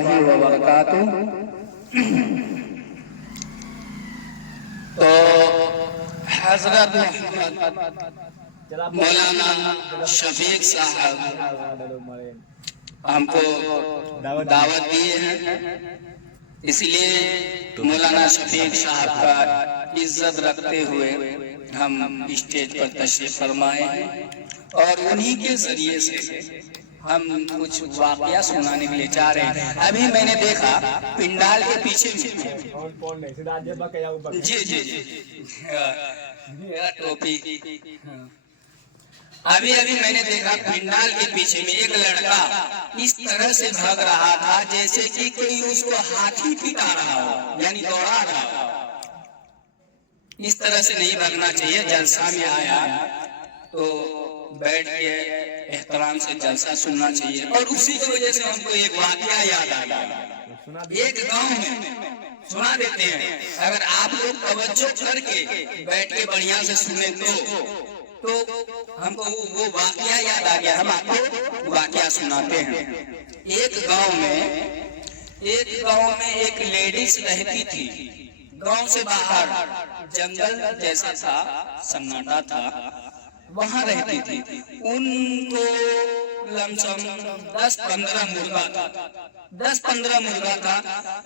वबरकातुहू। तो हजरत मौलाना शफीक साहब हमको दावत दिए हैं, इसलिए मौलाना शफीक साहब का इज्जत रखते हुए हम स्टेज पर तशरीफ फरमाए हैं और उन्हीं के जरिए से हम कुछ वाकया सुनाने के लिए चाह रहे हैं। अभी मैंने देखा पिंडाल के पीछे जी जी जी मेरा टोपी, अभी मैंने देखा पिंडाल के पीछे में एक लड़का इस तरह से भाग रहा था जैसे कि कोई उसको हाथी पिटा रहा हो, यानी दौड़ा रहा हो। इस तरह से नहीं भागना चाहिए। जलसा में आया तो बैठ के एहतराम से जलसा सुनना चाहिए। और उसी की वजह से हमको एक वाकया याद आ गया। एक गांव में सुना देते हैं, अगर आप लोग तवज्जो करके बैठ के बढ़िया से सुने तो हमको वो वाकया याद आ गया। हम आपको वाकया सुनाते हैं। एक गांव में एक लेडीज रहती थी। गांव से बाहर जंगल जैसा था, सन्नाटा था, वहां रहती थी। उनको लमसम 10-15 मुर्गा था। 10-15 मुर्गा था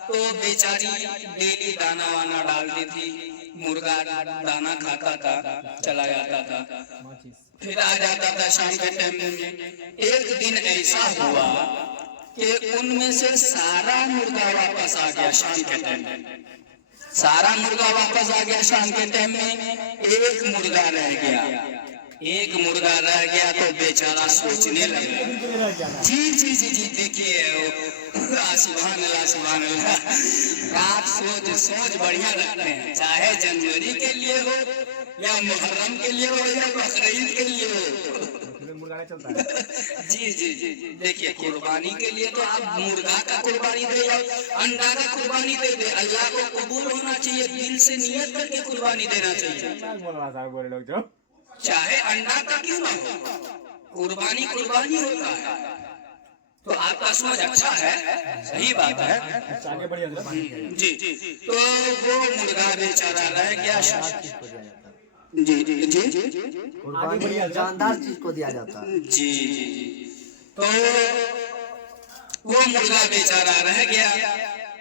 तो बेचारी डेली दाना वाना डालती थी। मुर्गा दाना खाता था, चला जाता था, फिर आ जाता था शाम के टाइम में। एक दिन ऐसा हुआ कि उनमें से सारा मुर्गा वापस आ गया शाम के टाइम में। सारा मुर्गा वापस आ गया शाम के टाइम में। एक मुर्गा रह गया तो बेचारा सोचने लगा। जी जी जी जी देखिए, सुभान अल्लाह। आप सोच बढ़िया रखते हैं, चाहे जनवरी के लिए हो या मुहर्रम के लिए हो या बकरीद के लिए हो। जी जी जी जी देखिए, कुर्बानी के लिए तो आप मुर्गा का कुर्बानी दे या अंडा का कुर्बानी दे। अल्लाह को कबूल होना चाहिए, दिल से नियत करके कुर्बानी देना चाहिए, चाहे अंडा का क्यों ना हो। कुर्बानी होता है। तो आपका समझ अच्छा है, सही बात है। जी तो वो मुर्गा बेचारा रह गया। जी जी जी कुर्बानी जानदार चीज को दिया जाता है। जी तो वो मुर्गा बेचारा रह गया।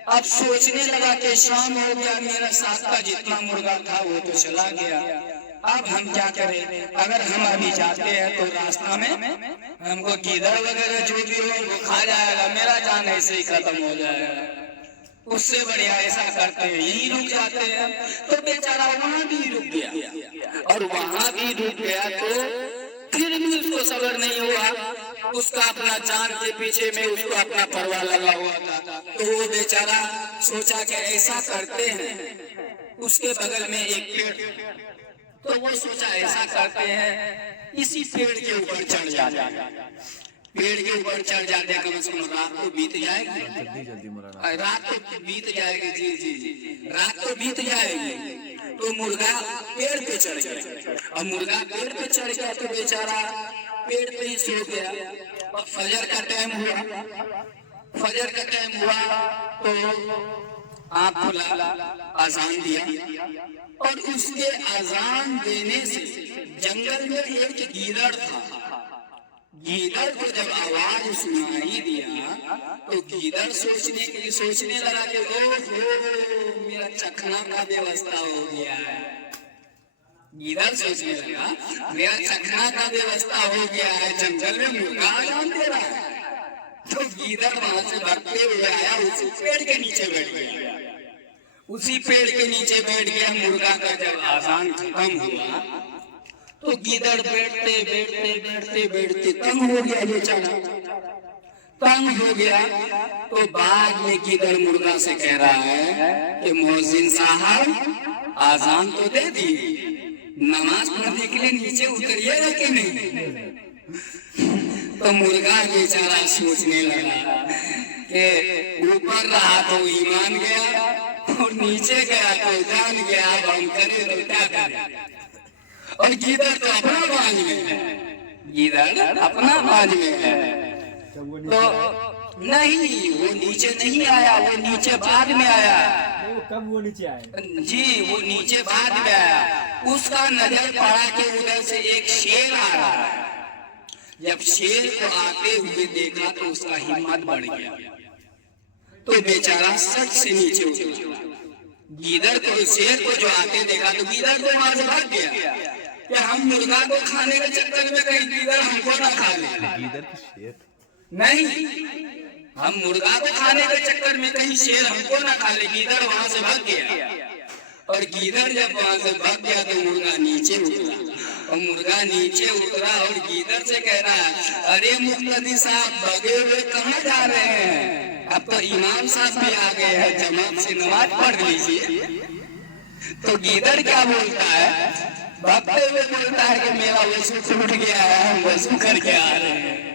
अब सोचने लगा कि शाम हो गया, मेरा साथ का जितना मुर्गा था वो तो चला गया, अब हम क्या करें। अगर हम अभी जाते हैं तो रास्ता में हमको गीदड़ वगैरह जो भी हो वो खा जाएगा, मेरा जान ऐसे ही खत्म हो जाएगा। उससे बढ़िया ऐसा करते हैं, यही रुक जाते हैं। तो बेचारा वहां भी रुक गया, और वहां भी रुक गया तो फिर भी उसको सब्र नहीं हुआ। उसका अपना जान के पीछे में उसको अपना परवाह लगा हुआ था। तो वो बेचारा सोचा कि ऐसा करते हैं, उसके बगल में एक पेड़, तो वो सोचा ऐसा करते हैं इसी पेड़ के ऊपर चढ़ जाते। पेड़ के ऊपर चढ़ जाते, कम से कम रात तो बीत जाएगी। रात तो बीत जाएगी। जी जी जी रात तो बीत जाएगी। तो मुर्गा पेड़ पे चढ़ गया। और मुर्गा पेड़ पे चढ़ गया तो बेचारा पेड़ पे ही सो गया। और फजर का टाइम हुआ तो आँख खुला, अजान दिया, और उसके अजान देने से जंगल में एक गीदड़ था। गीदड़ को जब आवाज सुनाई दिया तो गीदड़ सोचने लगा कि ओहो मेरा चखना का व्यवस्था हो गया है। गीदड़ सोचने लगा मेरा चखना का व्यवस्था हो गया है, जंगल में मुर्गा आजान दे रहा है। तो गीदड़ वहां से भागते हुए आया, उसी पेड़ के नीचे बैठ गया। उसी पेड़ के नीचे बैठ गया। मुर्गा का जब आजान खत्म हुआ तो गीदड़ बैठते तंग हो गया। बेचारा तंग हो गया तो बाद में गीदड़ मुर्गा से कह रहा है कि मोहसिन साहब आजान तो दे दी, नमाज पढ़ने के लिए नीचे उतरिएगा कि नहीं। तो मुर्गा बेचारा सोचने लगा कि ऊपर रहा तो ईमान गया और नीचे गया तो जान गया, अब हम करें तो क्या करें। और गीदड़ तो अपना बाज में है, तो नहीं, वो नीचे नहीं आया, वो नीचे बाद में आया। नहीं, वो कब वो नीचे आए? जी, वो नीचे बाद में आया। उसका नजर पड़ा कि उधर से एक शेर आ रहा है। जब शेर को आते हुए देखा तो उसका हिम्मत बढ़ गया, तो बेचारा सट से नीचे उतरा। गीदड़ को, शेर को जो आते देखा तो गीदड़ तो वहां से भाग गया कि हम मुर्गा को खाने के चक्कर में कहीं गीदड़ हमको ना खा ले। नहीं, हम मुर्गा को खाने के चक्कर में कहीं शेर हमको ना खा ले। गीदड़ वहां से भाग गया, और गीदड़ जब वहां से भाग गया तो मुर्गा नीचे उतरा, और मुर्गा नीचे उतरा और गीदड़ से कह रहा है, अरे मुख्तदी साहब, भगे हुए कहाँ जा रहे हैं? अब तो इमाम साहब भी आ गए हैं, जमात से नमाज पढ़ लीजिए। तो गीदड़ क्या बोलता है? भागते हुए बोलता है कि मेरा वजू टूट गया है, हम वजू करके आ रहे हैं।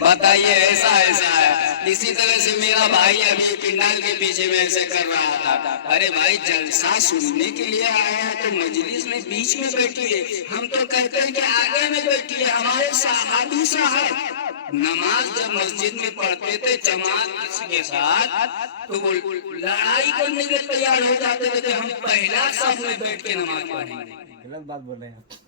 बताइए, ऐसा है। इसी तरह से मेरा भाई अभी पिंडाल के पीछे में ऐसे कर रहा था। अरे भाई, जलसा सुनने के लिए आए हैं तो मजलिस में बीच में बैठिए। हम तो कहते हैं कि आगे में बैठिए। हमारे साहबी साहब नमाज जब मस्जिद में पढ़ते थे जमात के साथ, तो वो लड़ाई करने के तैयार हो जाते थे कि हम पहला साफ में बैठ के नमाज पढ़ेंगे। गलत बात बोल रहे हैं आप।